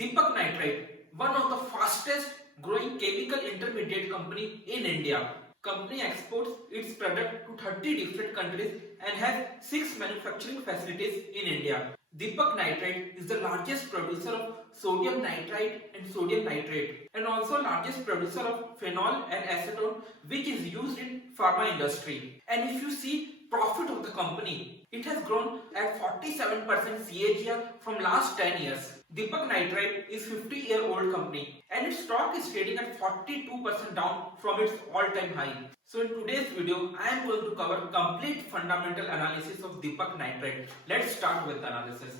Deepak Nitrite, one of the fastest growing chemical intermediate company in India. Company exports its product to 30 different countries and has 6 manufacturing facilities in India. Deepak Nitrite is the largest producer of sodium nitrite and sodium nitrate and also largest producer of phenol and acetone, which is used in pharma industry. And if you see profit of the company, it has grown at 47% CAGR from last 10 years. Deepak Nitrite is 50-year-old company and its stock is trading at 42% down from its all-time high. So in today's video, I am going to cover complete fundamental analysis of Deepak Nitrite. Let's start with the analysis.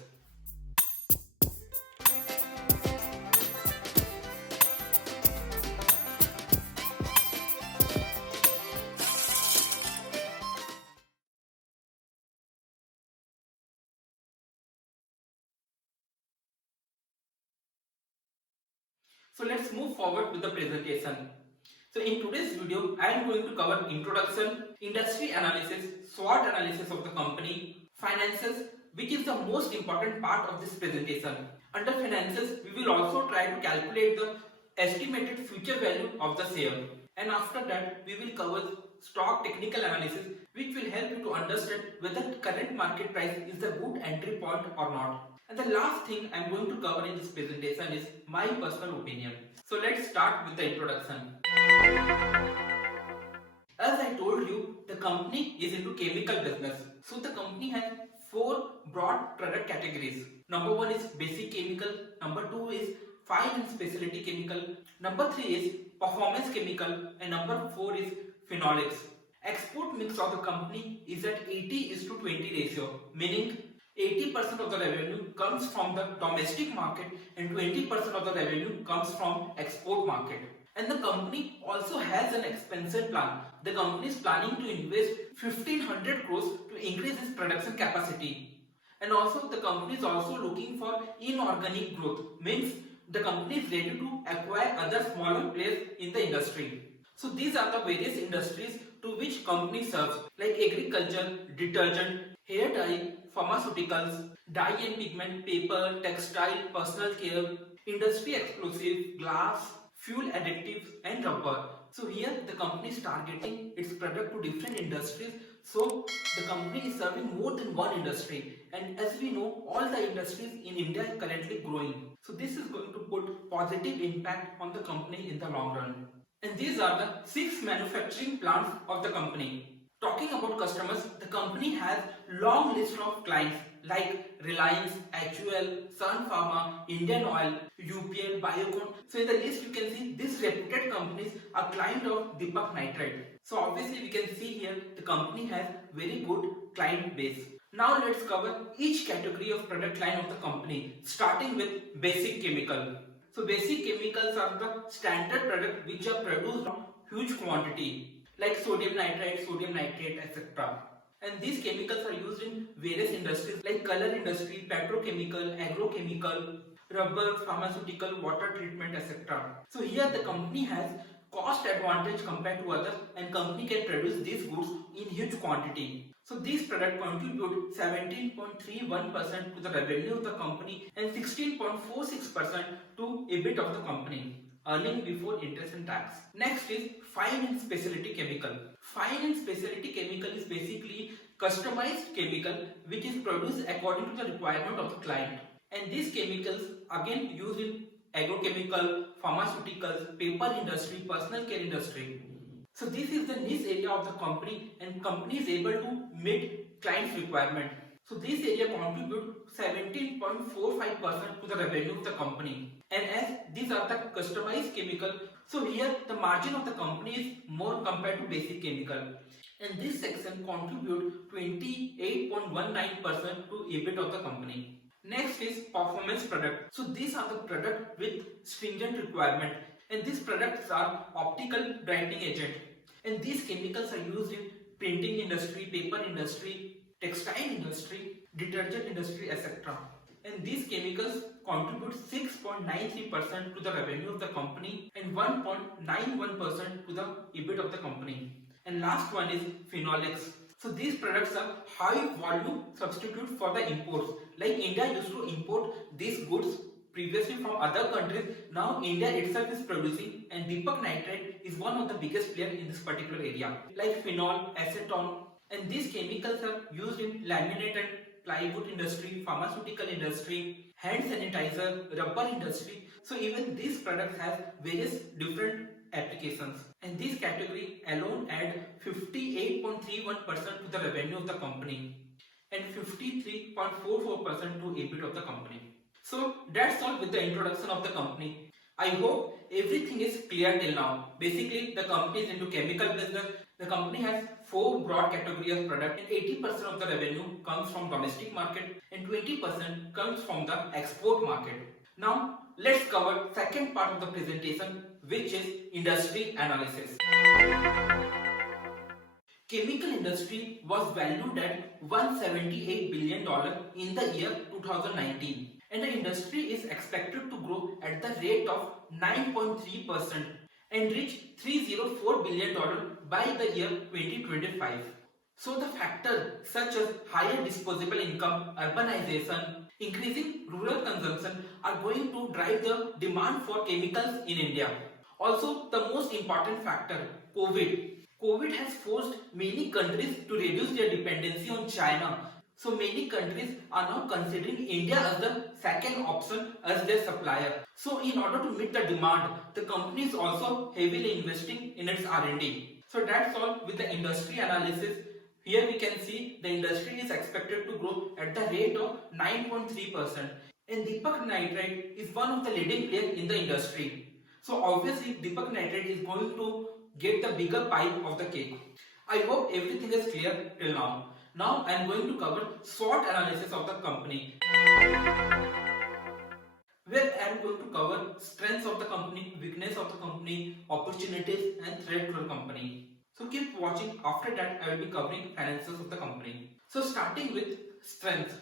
So let's move forward with the presentation. So in today's video, I am going to cover introduction, industry analysis, SWOT analysis of the company, finances, which is the most important part of this presentation. Under finances, we will also try to calculate the estimated future value of the share. And after that, we will cover stock technical analysis, which will help you to understand whether current market price is the good entry point or not. And the last thing I am going to cover in this presentation is my personal opinion. So let's start with the introduction. As I told you, the company is into chemical business. So the company has 4 broad product categories. Number 1 is basic chemical, number 2 is fine and specialty chemical, number 3 is performance chemical, and number 4 is phenolics. Export mix of the company is at 80:20 ratio, meaning 80% of the revenue comes from the domestic market and 20% of the revenue comes from export market. And the company also has an expansion plan. The company is planning to invest 1500 crores to increase its production capacity. And also the company is also looking for inorganic growth, means the company is ready to acquire other smaller players in the industry. So these are the various industries to which company serves, like agriculture, detergent, hair dye, pharmaceuticals, dye and pigment, paper, textile, personal care, industry explosive, glass, fuel additives and rubber. So here the company is targeting its product to different industries. So the company is serving more than one industry, and as we know, all the industries in India are currently growing. So this is going to put positive impact on the company in the long run. And these are the 6 manufacturing plants of the company. Talking about customers, the company has long list of clients like Reliance, HUL, Sun Pharma, Indian Oil, UPL, Biocon. So in the list you can see these reputed companies are client of Deepak Nitrite. So obviously we can see here the company has very good client base. Now let's cover each category of product line of the company, starting with basic chemical. So basic chemicals are the standard product which are produced in huge quantity, like sodium nitrite, sodium nitrate, etc. And these chemicals are used in various industries like color industry, petrochemical, agrochemical, rubber, pharmaceutical, water treatment, etc. So here the company has cost advantage compared to others, and company can produce these goods in huge quantity. So these products contribute 17.31% to the revenue of the company and 16.46% to EBIT of the company, earning before interest and tax. Next is fine and specialty chemical. Fine and specialty chemical is basically customized chemical which is produced according to the requirement of the client. And these chemicals again used in agrochemical, pharmaceuticals, paper industry, personal care industry. So this is the niche area of the company, and company is able to meet client's requirement. So this area contribute 17.45% to the revenue of the company. And as these are the customized chemical, so here the margin of the company is more compared to basic chemical. And this section contribute 28.19% to EBIT of the company. Next is performance product. So these are the product with stringent requirement, and these products are optical brightening agent. And these chemicals are used in printing industry, paper industry, textile industry, detergent industry, etc. And these chemicals contribute 6.93% to the revenue of the company and 1.91% to the EBIT of the company. And last one is phenolics. So these products are high volume substitute for the imports. Like India used to import these goods previously from other countries. Now India itself is producing, and Deepak Nitrite is one of the biggest players in this particular area. Like phenol, acetone, and these chemicals are used in laminate and plywood industry, pharmaceutical industry, hand sanitizer, rubber industry. So even these products have various different applications, and this category alone add 58.31% to the revenue of the company and 53.44% to EBIT of the company. So that's all with the introduction of the company. I hope everything is clear till now. Basically, the company is into chemical business. The company has 4 broad categories of product, and 80% of the revenue comes from domestic market and 20% comes from the export market. Now let's cover second part of the presentation, which is industry analysis. Chemical industry was valued at $178 billion in the year 2019, and the industry is expected to grow at the rate of 9.3% and reach $304 billion by the year 2025. So the factors such as higher disposable income, urbanization, increasing rural consumption are going to drive the demand for chemicals in India. Also, the most important factor, COVID. COVID has forced many countries to reduce their dependency on China. So many countries are now considering India as the second option as their supplier. So in order to meet the demand, the company is also heavily investing in its R&D. So that's all with the industry analysis. Here we can see the industry is expected to grow at the rate of 9.3%, and Deepak Nitrite is one of the leading players in the industry. So obviously Deepak Nitrite is going to get the bigger pie of the cake. I hope everything is clear till now. Now I am going to cover SWOT analysis of the company, where I am going to cover strengths of the company, weakness of the company, opportunities and threat to the company. So keep watching. After that I will be covering finances of the company. So starting with strengths.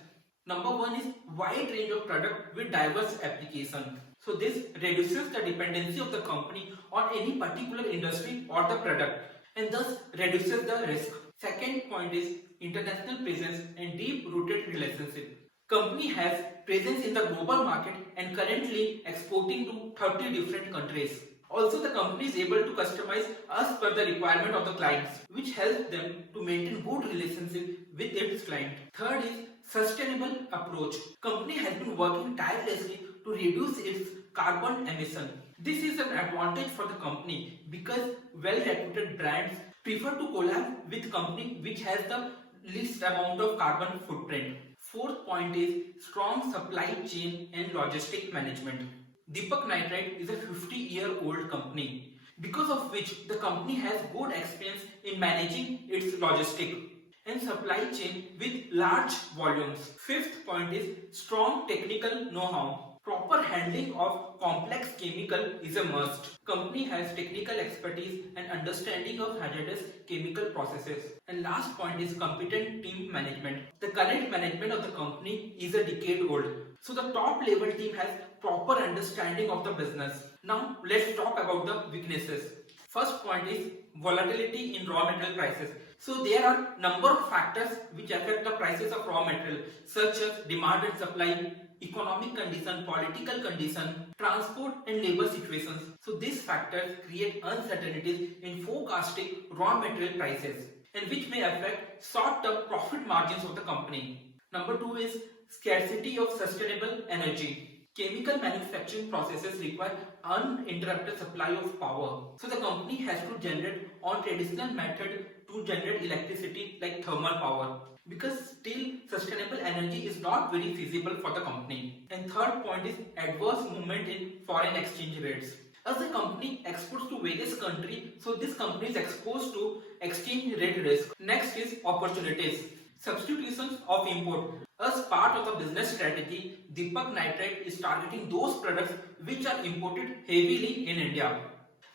Number 1 is wide range of product with diverse application. So this reduces the dependency of the company on any particular industry or the product, and thus reduces the risk. Second point is international presence and deep rooted relationship. Company has presence in the global market and currently exporting to 30 different countries. Also, the company is able to customize as per the requirement of the clients, which helps them to maintain good relationship with its client. Third is sustainable approach. Company has been working tirelessly to reduce its carbon emission. This is an advantage for the company because well-reputed brands prefer to collab with company which has the least amount of carbon footprint. Fourth point is strong supply chain and logistic management. Deepak Nitrite is a 50-year-old company, because of which the company has good experience in managing its logistic and supply chain with large volumes. Fifth point is strong technical know-how. Proper handling of complex chemical is a must. Company has technical expertise and understanding of hazardous chemical processes. And last point is competent team management. The current management of the company is a decade old. So the top level team has proper understanding of the business. Now let's talk about the weaknesses. First point is volatility in raw material prices. So there are number of factors which affect the prices of raw material, such as demand and supply, economic condition, political condition, transport and labor situations. So these factors create uncertainties in forecasting raw material prices, and which may affect short-term profit margins of the company. Number 2 is scarcity of sustainable energy. Chemical manufacturing processes require uninterrupted supply of power. So the company has to generate on traditional method to generate electricity like thermal power, because still sustainable energy is not very feasible for the company. And third point is adverse movement in foreign exchange rates. As the company exports to various countries, so this company is exposed to exchange rate risk. Next is opportunities. Substitutions of import. As part of the business strategy, Deepak Nitrite is targeting those products which are imported heavily in India.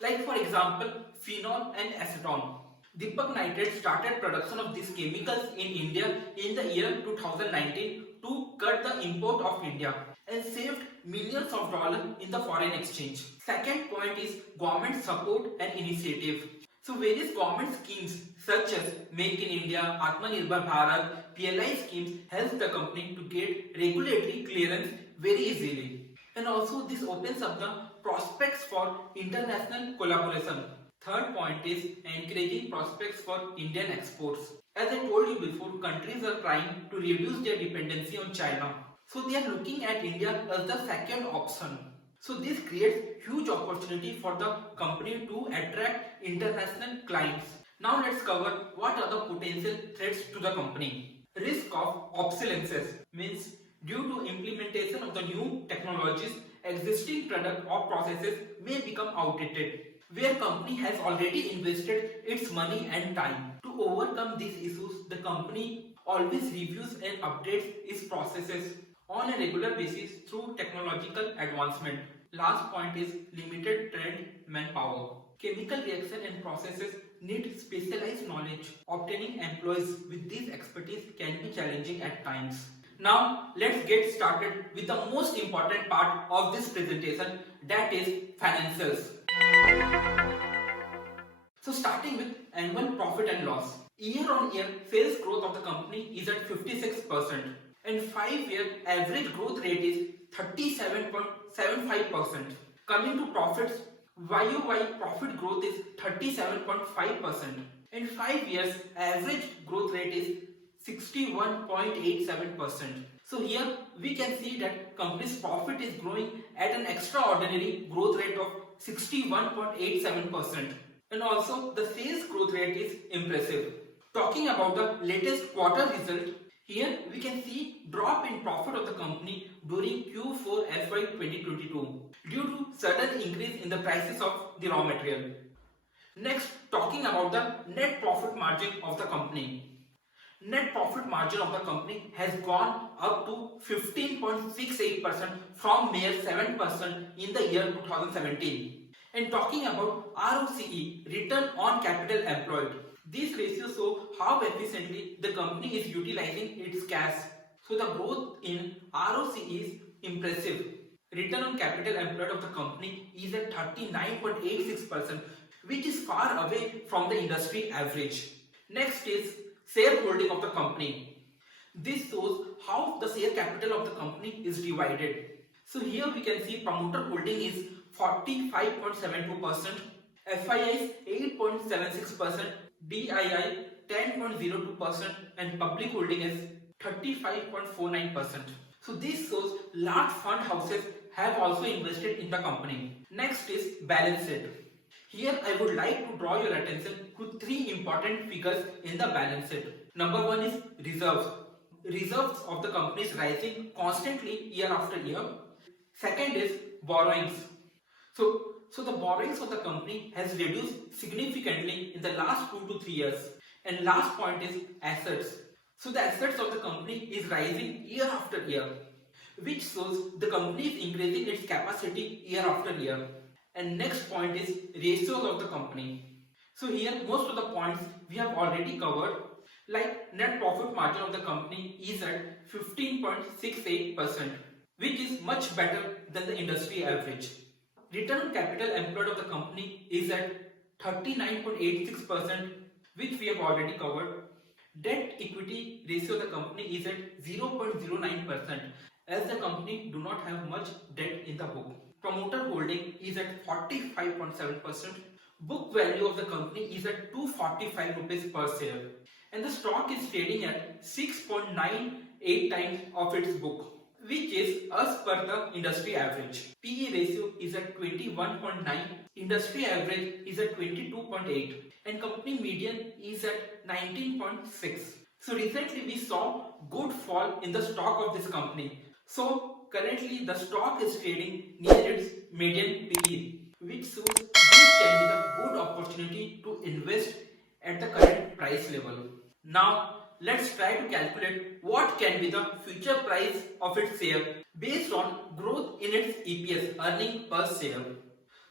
Like for example, phenol and acetone. Deepak Nitrite started production of these chemicals in India in the year 2019 to cut the import of India and saved millions of dollars in the foreign exchange. Second point is government support and initiative. So various government schemes such as Make in India, Atmanirbhar Bharat, PLI schemes help the company to get regulatory clearance very easily. And also this opens up the prospects for international collaboration. Third point is encouraging prospects for Indian exports. As I told you before, countries are trying to reduce their dependency on China. So they are looking at India as the second option. So this creates huge opportunity for the company to attract international clients. Now let's cover what are the potential threats to the company. Risk of obsolescence means due to implementation of the new technologies, existing product or processes may become outdated, where company has already invested its money and time. To overcome these issues, the company always reviews and updates its processes on a regular basis through technological advancement. Last point is limited trained manpower. Chemical reaction and processes need specialized knowledge. Obtaining employees with this expertise can be challenging at times. Now let's get started with the most important part of this presentation, that is financials. So starting with annual profit and loss. Year on year sales growth of the company is at 56% and 5-year average growth rate is 37.75%. Coming to profits, YOY profit growth is 37.5% and 5 years average growth rate is 61.87%. So here we can see that company's profit is growing at an extraordinary growth rate of 61.87%. And also the sales growth rate is impressive. Talking about the latest quarter result, here we can see drop in profit of the company during Q4 FY 2022 due to sudden increase in the prices of the raw material. Next, talking about the net profit margin of the company. Net profit margin of the company has gone up to 15.68% from mere 7% in the year 2017. And talking about ROCE, return on capital employed. These ratios show how efficiently the company is utilizing its cash. So the growth in ROCE is impressive. Return on capital employed of the company is at 39.86%, which is far away from the industry average. Next is shareholding of the company. This shows how the share capital of the company is divided. So here we can see promoter holding is 45.72%, FIIs 8.76%, DII 10.02% and public holding is 35.49%. So this shows large fund houses have also invested in the company. Next is balance sheet. Here I would like to draw your attention to 3 important figures in the balance sheet. Number 1 is reserves. Reserves of the company is rising constantly year after year. Second is borrowings. So the borrowings of the company has reduced significantly in the last 2 to 3 years. And last point is assets. So the assets of the company is rising year after year, which shows the company is increasing its capacity year after year. And next point is ratios of the company. So here most of the points we have already covered, like net profit margin of the company is at 15.68%, which is much better than the industry average. Return on capital employed of the company is at 39.86%, which we have already covered. Debt equity ratio of the company is at 0.09%, as the company do not have much debt in the book. Promoter holding is at 45.7%. Book value of the company is at 245 rupees per share. And the stock is trading at 6.98 times of its book, which is as per the industry average. PE ratio is at 21.9, industry average is at 22.8 and company median is at 19.6. So recently we saw good fall in the stock of this company. So currently the stock is trading near its median PE, which shows this can be a good opportunity to invest at the current price level. Now let's try to calculate what can be the future price of its share based on growth in its EPS, earning per share.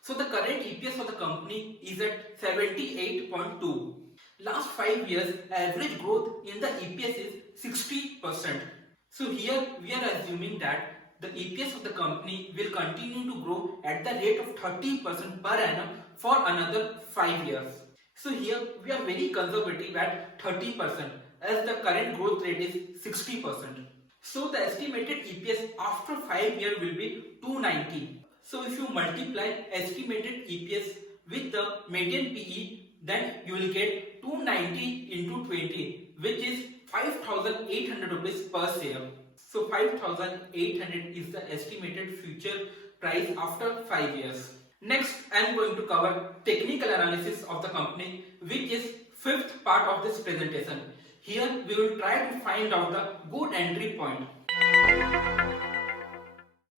So the current EPS of the company is at 78.2. Last 5 years average growth in the EPS is 60%. So here we are assuming that the EPS of the company will continue to grow at the rate of 30% per annum for another 5 years. So here we are very conservative at 30%, as the current growth rate is 60%. So the estimated EPS after 5 years will be 290. So if you multiply estimated EPS with the median PE, then you will get 290 into 20, which is 5,800 rupees per share. So 5,800 is the estimated future price after 5 years. Next, I am going to cover technical analysis of the company, which is fifth part of this presentation. Here we will try to find out the good entry point.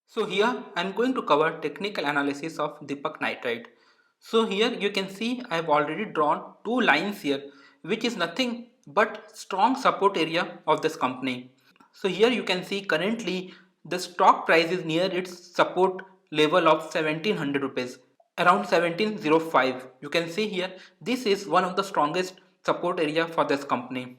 So here I am going to cover technical analysis of Deepak Nitrite. So here you can see I have already drawn two lines here, which is nothing but strong support area of this company. So here you can see currently the stock price is near its support level of 1700 rupees, around 1705. You can see here this is one of the strongest support area for this company.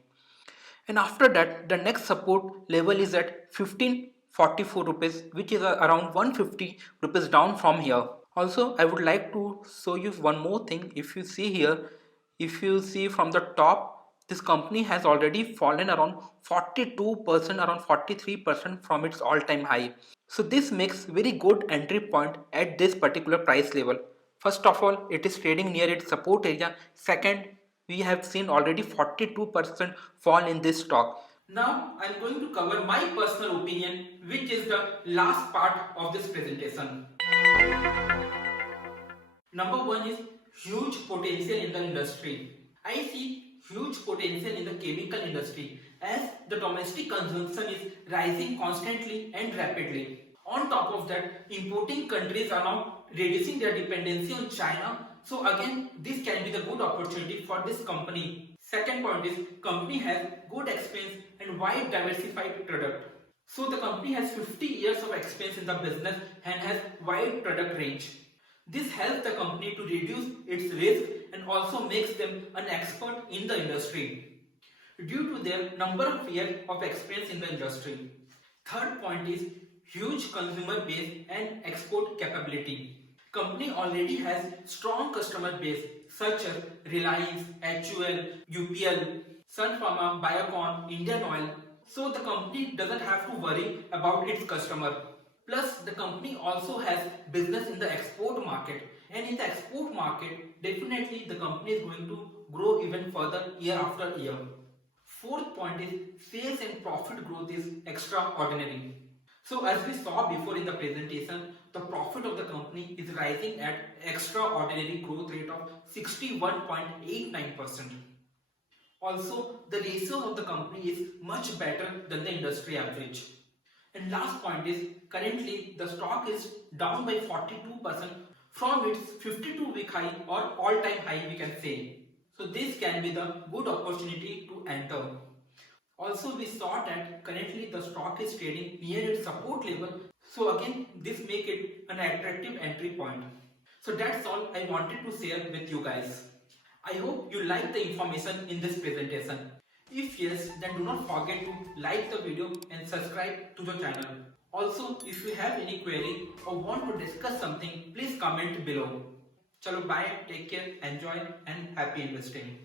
And after that the next support level is at 1544 rupees, which is around 150 rupees down from here. Also I would like to show you one more thing. If you see here, if you see from the top, this company has already fallen around 42%, around 43% from its all-time high. So this makes very good entry point at this particular price level. First of all, it is trading near its support area. Second, we have seen already 42% fall in this stock. Now I am going to cover my personal opinion, which is the last part of this presentation. Number one is huge potential in the industry. I see huge potential in the chemical industry as the domestic consumption is rising constantly and rapidly. On top of that, importing countries are now reducing their dependency on China. So again, this can be the good opportunity for this company. Second point is company has good experience and wide diversified product. So the company has 50 years of experience in the business and has wide product range. This helps the company to reduce its risk and also makes them an expert in the industry due to their number of years of experience in the industry. Third point is huge consumer base and export capability. Company already has strong customer base such as Reliance, HUL, UPL, Sun Pharma, Biocon, Indian Oil. So the company doesn't have to worry about its customer. Plus the company also has business in the export market, and in the export market definitely the company is going to grow even further year after year. Fourth point is sales and profit growth is extraordinary. So as we saw before in the presentation, the profit of the company is rising at extraordinary growth rate of 61.89%. Also, the ratio of the company is much better than the industry average. And last point is currently the stock is down by 42% from its 52-week high or all-time high, we can say. So this can be the good opportunity to enter. Also we saw that currently the stock is trading near its support level. So again this make it an attractive entry point. So that's all I wanted to share with you guys. I hope you like the information in this presentation. If yes, then do not forget to like the video and subscribe to the channel. Also, if you have any query or want to discuss something, please comment below. Chalo, bye, take care, enjoy and happy investing.